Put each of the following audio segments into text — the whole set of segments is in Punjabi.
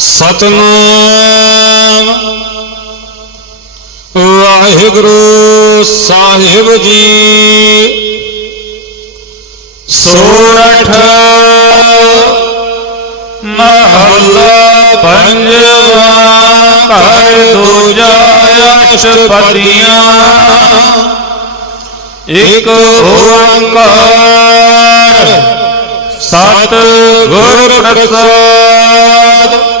ਸਤਨਾਮ। ਵਾਹਿਗੁਰੂ ਸਾਹਿਬ ਜੀ। ਸੋਰਠ ਮਹੱਲਾ ਪੰਜਵਾ ਘਰ ਦੂਜਾ ਅਸ਼ਟਪਦੀਆਂ। ਇੱਕ ਓੰਕਾਰ। ਸਤ ਗੁਰ ਪ੍ਰਸਾਦ।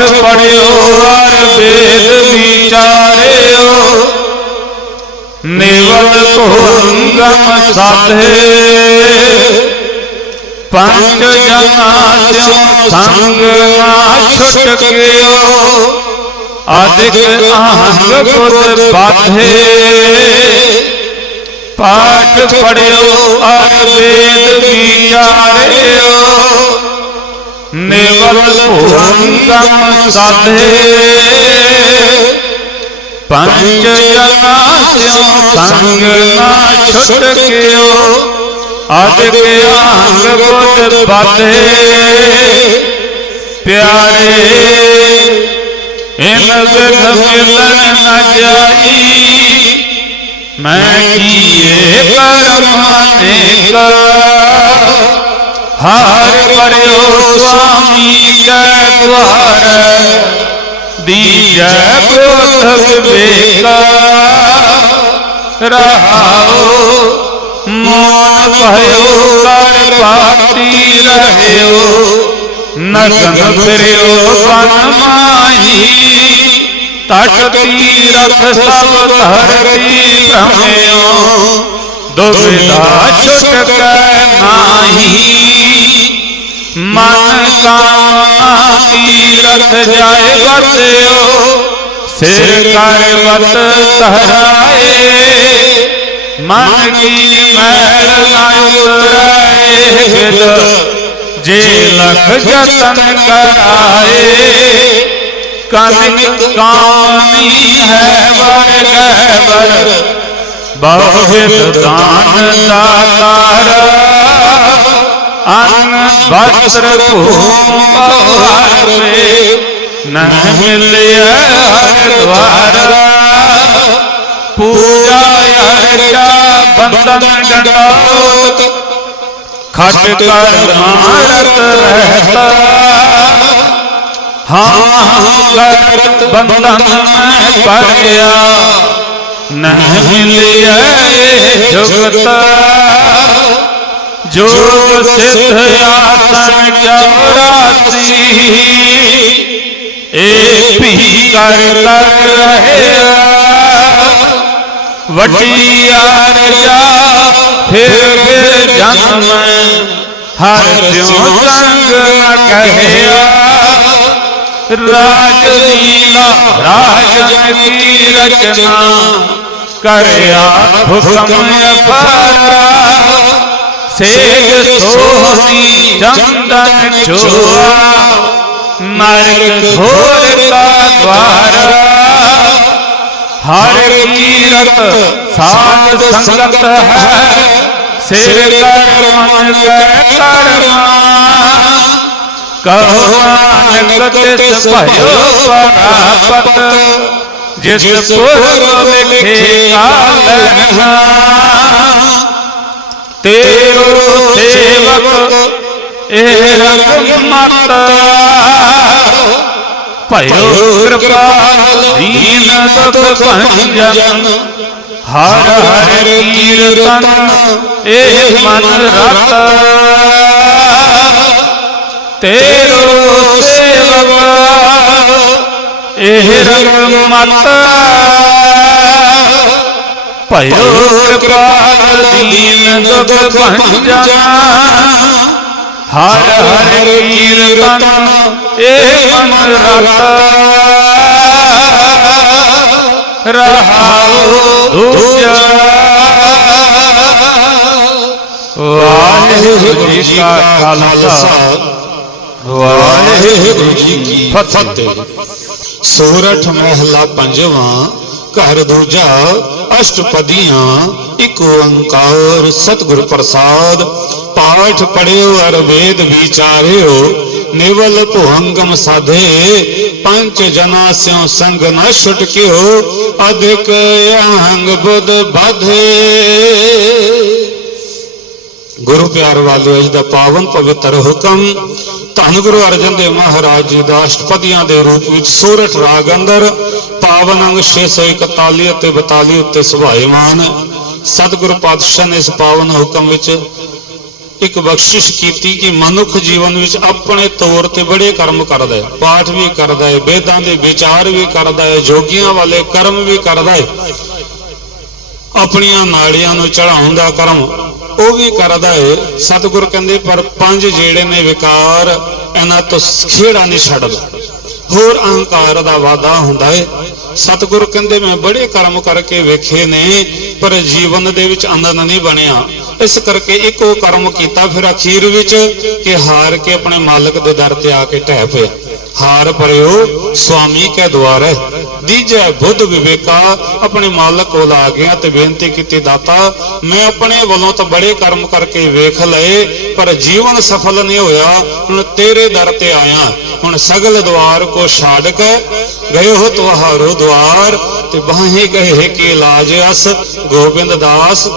ਪੜਿਓ ਹਰ ਵੇਦ ਵਿਚਾਰਿਓ। ਨਿਵਲ ਭੁੰਗਮ ਸਾਧੇ। ਪੰਜ ਜਨਾਂ ਸਿਉ ਸੰਗ ਨਾ ਛੁਟਕਿਓ। ਆਦਿਕ ਅਹੰਗ ਬੁੱਧ ਬਾਧੇ। ਪਾਠ ਪੜਿਓ ਅਰ ਵੇਦ ਵਿਚਾਰਿਓ। ਨਿਵਲ ਭੁੰਗਮ ਸਾਧੇ। ਪੰਜ ਜਨਾਂ ਸਿਉ ਸੰਗ ਨਾ ਛੁਟਕਿਓ ਆਦਿਕ ਅੰਗ ਬੁੱਧ ਬਾਧੇ। ਪਿਆਰੇ, ਇਨ ਬਿਨ ਮਿਲਨ ਨ ਜਾਈ। ਮੈਂ ਕੀਏ ਕਰਮ ਅਨੇਕ ਹਰ ਪਰਿਓ ਸੁਆਮੀ ਕੈ ਦੁਆਰ, ਦੀਜੈ ਬੋਧ ਵਿਵੇਕ। ਰਹਾਓ, ਮੋਨ ਭਇਓ ਕਰ ਪਾਤੀ ਰਹਿਓ। ਨਗਨ ਫਿਰਿਓ ਬਨ ਮਾਹੀ। ਤਟ ਤੀਰਥ ਸਭ ਧਰਤੀ ਭ੍ਰਮਿਓ ਦੁਬਿਧਾ ਛੁਟਕੈ ਨਾਹੀ ਮਨ ਕਾਮਨਾ ਤੀਰਥ ਜਾਏ ਵਸਿਓ ਸਿਰ ਕਰ ਵਤ ਧਰਾਏ ਮਨ ਕੀ ਮੈਲ ਨਾ ਉਤਰਾਏ ਹਿਦ ਜੇ ਲਖ ਜਤਨ ਕਰਾਏ ਕਨਿਕ ਕਾਮਨੀ ਹੈ ਵਰ ਗਹਿ ਵਰ ਬਹੁਿਤ ਦਾਨ ਦਾਤਾਰ। ਅਨ ਵਸਤਰ ਭੂਮ ਪਵਾਰ ਵੇ ਨ ਮਿਲਿਆ ਹਰ ਦਵਾਰ। ਪੂਜਾ ਅਰਚਾ ਬੰਦਨ ਡੰਡੋਤ ਖਟ ਕਰ ਮਾਰਤ ਰਹਿਤਾ। ਹਾਂ ਕਰਤ ਬੰਦਨ ਮੈਂ ਪੜਿਆ ਨਹੀਂ ਮਿਲਿਆ ਇਹ ਜੁਗਤ ਜੋਗ ਸਿੱਧ ਆਸਨ ਚੌਰਾਸੀ ਏ ਭੀ ਕਰ ਕਰ ਰਹਿਆ ਵੱਡੀ ਆਰਜਾ ਫਿਰ ਫਿਰ ਜਨਮ ਹਰ ਜਿਉ ਸੰਗ ਨ ਕਹਿਆ ਰਾਜ ਲੀਲਾ ਰਾਜਨ ਕੀ ਰਚਨਾ ਕਰਿਆ, ਹੁਕਮ ਅਪਾਰਾ ਸੇਜ ਸੋਹਣੀ ਚੰਦਨ ਚੋਆ ਨਰਕ ਘੋਰ ਕਾ ਦਵਾਰਾ ਹਰ ਕੀਰਤ ਸਾਧ ਸੰਗਤ ਹੈ, ਸਿਰ ਕਰ ਮਨ ਕੈ ਕਰਮਾ। ਕਹੋ ਨਾਨਕ ਤਿਸ ਭਇਓ ਪਰਾਪਤ। ਜਿਸ ਪੁਰਬ ਲਿਖੇ ਕਾਲਨਾ ਤੇਰੋ ਸੇਵਕ ਇਹ ਰਗਮਤ ਭਇਓ ਕਿਰਪਾਲ ਦੀਨ ਦੁਖ ਭੰਜਨ। ਹਰ ਹਰ ਕੀਰਤਨ ਇਹ ਮਨ ਰਤ ਤੇਰੋ ਸੇਵਕ ਇਹ ਰਗਮਤ ਭਇਓ ਕਿਰਪਾਲ ਦੀਨ ਦੁਖ ਭੰਜਨ ਹਰ ਹਰ ਕੀਰਤਨ ਇਹ ਮਨ ਰਤ। ਰਹਾਉ ਦੂਜਾ ਵਾਹਿਗੁਰੂ ਜੀ ਕਾ ਖਾਲਸਾ। ਵਾਹਿਗੁਰੂ ਜੀ ਕੀ ਫਤਿਹ। ਸੂਰਠ ਮਹਿਲਾ ਪੰਜਵਾਂ, ਘਰ ਦੂਜਾ, ਅਸ਼ਟਪਦੀਆਂ, ਇੱਕ ਓੰਕਾਰ, ਸਤਿਗੁਰ ਪ੍ਰਸਾਦ। ਪਾਠ ਪੜਿਓ, ਅਰ ਵੇਦ ਵਿਚਾਰਿਓ, ਨਿਵਲ ਭੁਹੰਗਮ ਸਾਧੇ। ਪੰਜ ਜਨਾ ਸਿਉ ਸੰਗ ਨ ਛੁਟਕਿਓ, ਅਧਿਕ ਅਹੰਗ ਬੁੱਧ ਬਾਧੇ। ਗੁਰੂ ਪਿਆਰ ਵਾਲਿਓ, ਇਸ ਦਾ ਪਾਵਨ ਪਵਿੱਤਰ ਹੁਕਮ। ਧੰਨ ਗੁਰੂ ਅਰਜਨ ਦੇਵ ਮਹਾਰਾਜ ਜੀ ਦਾ ਅਸ਼ਟਪਦੀਆਂ ਦੇ ਰੂਪ ਵਿੱਚ ਸੂਰਠ ਰਾਗ ਅੰਦਰ ਪਾਵਨ ਅੰਗ 641 ਅਤੇ 42 ਉੱਤੇ ਸੁਭਾਇਮਾਨ ਸਤਿਗੁਰੂ ਪਾਤਸ਼ਾਹ ਨੇ ਇਸ ਪਾਵਨ ਹੁਕਮ ਵਿੱਚ ਇੱਕ ਬਖਸ਼ਿਸ਼ ਕੀਤੀ ਕਿ ਮਨੁੱਖ ਜੀਵਨ ਵਿੱਚ ਆਪਣੇ ਤੌਰ ਤੇ ਬੜੇ ਕਰਮ ਕਰਦਾ ਹੈ, ਪਾਠ ਵੀ ਕਰਦਾ ਹੈ, ਵੇਦਾਂ ਦੇ ਵਿਚਾਰ ਵੀ ਕਰਦਾ ਹੈ, ਜੋਗੀਆਂ ਵਾਲੇ ਕਰਮ ਵੀ ਕਰਦਾ ਹੈ। ਆਪਣੀਆਂ ਨਾੜੀਆਂ ਨੂੰ ਚੜਾਉਣ ਦਾ ਕਰਮ ਉਹ ਵੀ ਕਰਦਾ ਏ। ਸਤਿਗੁਰ ਕਹਿੰਦੇ, ਪਰ ਪੰਜ ਜਿਹੜੇ ਨੇ ਵਿਕਾਰ, ਇਹਨਾਂ ਤੋਂ ਖੇੜਾ ਨਹੀਂ ਛੱਡਦਾ। ਹੋਰ ਅਹੰਕਾਰ ਦਾ ਵਾਦਾ ਹੁੰਦਾ ਏ। ਸਤਿਗੁਰ ਕਹਿੰਦੇ, ਮੈਂ ਬੜੇ ਕਰਮ ਕਰਕੇ ਵੇਖੇ ਨੇ, ਪਰ ਜੀਵਨ ਦੇ ਵਿੱਚ ਆਨੰਦ ਨਹੀਂ ਬਣਿਆ। ਇਸ ਕਰਕੇ ਇੱਕੋ ਕਰਮ ਕੀਤਾ, ਫਿਰ ਅਖੀਰ ਵਿੱਚ ਕਿ ਹਾਰ ਕੇ ਆਪਣੇ ਮਾਲਕ ਦੇ ਦਰ ਤੇ ਆ ਕੇ ਢਹਿ ਪਿਆ। ਹਾਰ ਪਰਿਓ ਸੁਆਮੀ ਕੇ ਦੁਆਰੇ ਦੀਜੈ ਬੁੱਧ ਵਿਵੇਕਾ ਆਪਣੇ ਮਾਲਕ ਕੋਲ ਆ ਗਿਆ ਤੇ ਬੇਨਤੀ ਕੀਤੀ, ਦਾਤਾ, ਮੈਂ ਆਪਣੇ ਵੱਲੋਂ ਤਾਂ ਬੜੇ ਕਰਮ ਕਰਕੇ ਵੇਖ ਲਏ, ਪਰ ਜੀਵਨ ਸਫਲ ਨਹੀਂ ਹੋਇਆ। ਹੁਣ ਤੇਰੇ ਦਰ ਤੇ ਆਇਆ। ਹੁਣ ਸਗਲ ਦਵਾਰ ਕੋ ਛਾੜ ਕੇ ਗਏ ਹੋ ਤੁਹਾਰੋ ਦਵਾਰ ਤੇ ਬਾਹੇ ਗਏ ਕੇ ਲਾਜ ਅਸ, ਗੋਬਿੰਦ ਦਾਸ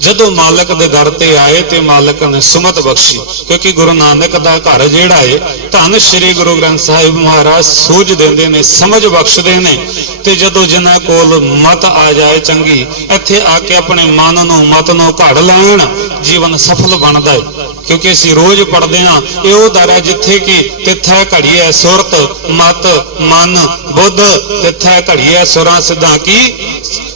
ਜਦੋਂ ਮਾਲਕ ਦੇ ਦਰ ਤੇ ਆਏ ਤੇ ਮਾਲਕ ਨੇ ਸੁਮਤ ਬਖਸ਼ੀ, ਕਿਉਂਕਿ ਗੁਰੂ ਨਾਨਕ ਦਾ ਘਰ ਜਿਹੜਾ ਏ, ਧੰਨ ਸ੍ਰੀ ਗੁਰੂ ਗ੍ਰੰਥ ਸਾਹਿਬ ਮਹਾਰਾਜ ਸੂਝ ਦਿੰਦੇ ਨੇ, ਸਮਝ ਬਖਸ਼ਦੇ ਨੇ। ਤੇ ਜਦੋਂ ਜਿਨ੍ਹਾਂ ਕੋਲ ਮਤ ਆ ਜਾਏ ਚੰਗੀ, ਇੱਥੇ ਆ ਕੇ ਆਪਣੇ ਮਨ ਨੂੰ, ਮਤ ਨੂੰ ਘੜ ਲੈਣ, ਜੀਵਨ ਸਫਲ ਬਣਦਾ ਏ। ਕਿਉਂਕਿ ਅਸੀਂ ਰੋਜ਼ ਪੜਦੇ ਹਾਂ, ਇਹ ਉਹ ਦਰ ਹੈ ਜਿੱਥੇ ਕਿ ਤਿੱਥੈ ਘੜੀਐ ਸੁਰਤ, ਮਤ, ਮਨ, ਬੁੱਧ, ਤਿੱਥੈ ਘੜੀਐ ਸੁਰਾਂ ਸਿੱਧਾਂ ਕੀ?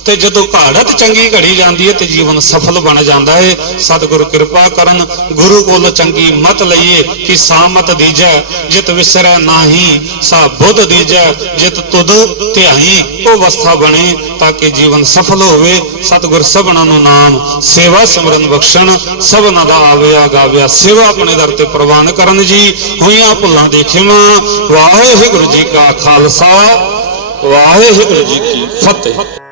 ਤੇ ਜਦੋਂ ਘਾੜਤ ਚੰਗੀ ਘੜੀ ਜਾਂਦੀ ਹੈ ਤੇ ਜੀਵਨ ਸਫਲ ਬਣ ਜਾਂਦਾ ਹੈ, ਸਤਿਗੁਰ ਕਿਰਪਾ ਕਰਨ, ਗੁਰੂ ਕੋਲ ਚੰਗੀ ਮਤ ਲਈਏ ਕਿ ਸਾਮਤ ਦੀਜੈ, ਜਿਤ ਵਿਸਰੈ ਨਾਹੀ ਸਾ ਬੁੱਧ ਦੀਜੈ, ਜਿਤ ਤੁਧ ਧਿਆਈ ਉਹ ਅਵਸਥਾ ਬਣੇ ਤਾਂ ਕਿ ਜੀਵਨ ਸਫਲ ਹੋਵੇ। ਸਤਿਗੁਰ ਸਭਨਾਂ ਨੂੰ ਨਾਮ, ਸੇਵਾ ਸਿਮਰਨ ਬਖਸ਼ਣ, ਸਭਨਾਂ ਦਾ ਆਵਿਆ ਗਾਵਿਆ ਸੇਵਾ ਆਪਣੇ ਦਰ ਤੇ ਪ੍ਰਵਾਨ ਕਰਨ ਜੀ। ਹੋਈਆਂ ਭੁੱਲਾਂ ਦੇ ਖਿਮਾ, ਵਾਹਿਗੁਰੂ ਜੀ ਕਾ ਖਾਲਸਾ, ਵਾਹਿਗੁਰੂ ਜੀ ਕੀ ਫਤਿਹ।